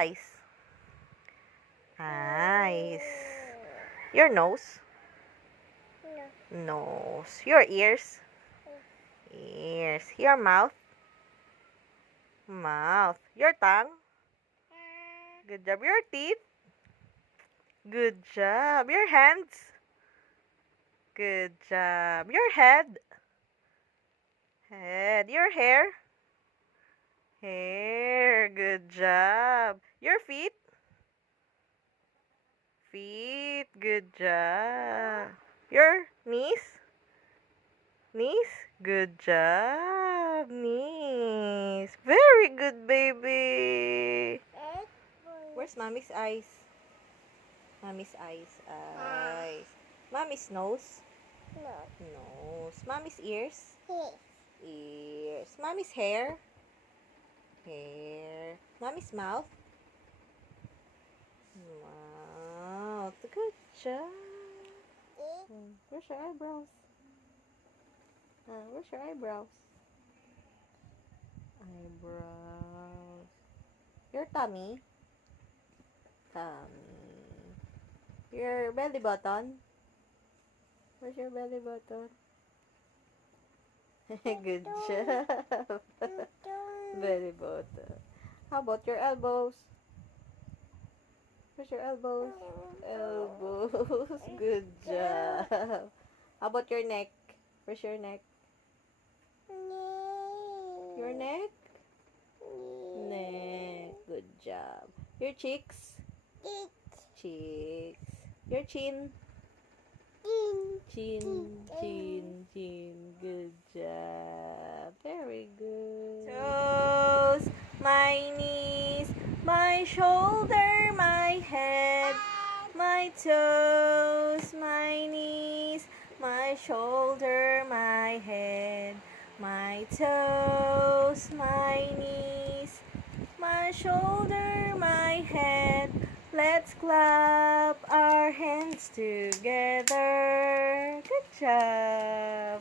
eyes? Eyes. Your nose? Nose. Your ears? Ears. Your mouth? Mouth. Your tongue? Good job. Your teeth? Good job. Your hands? Good job. Your head? Head. Your hair? Hair. Good job. Your feet? Feet. Good job. Your knees? Knees? Good job. Knees. Very good, baby. Where's mommy's eyes? Mommy's eyes. Eyes. Mommy's nose? Nose. Mommy's ears? Ears. Mommy's hair? Hair. Mommy's mouth? Mouth. Good job. Where's your eyebrows? Where's your eyebrows? Eyebrows. Your tummy? Tummy. Your belly button? Where's your belly button? Good job. Belly button. How about your elbows? Where's your elbows? Elbows. Good job. How about your neck? Where's your neck? Your neck? Neck. Good job. Your cheeks? Cheeks. Your chin? Chin. Good job. Very good. Toes, my knees, my shoulder, my head, my toes, my knees, my shoulder, my head, my toes, my knees, my shoulder, my head. Let's clap our hands together. Good job.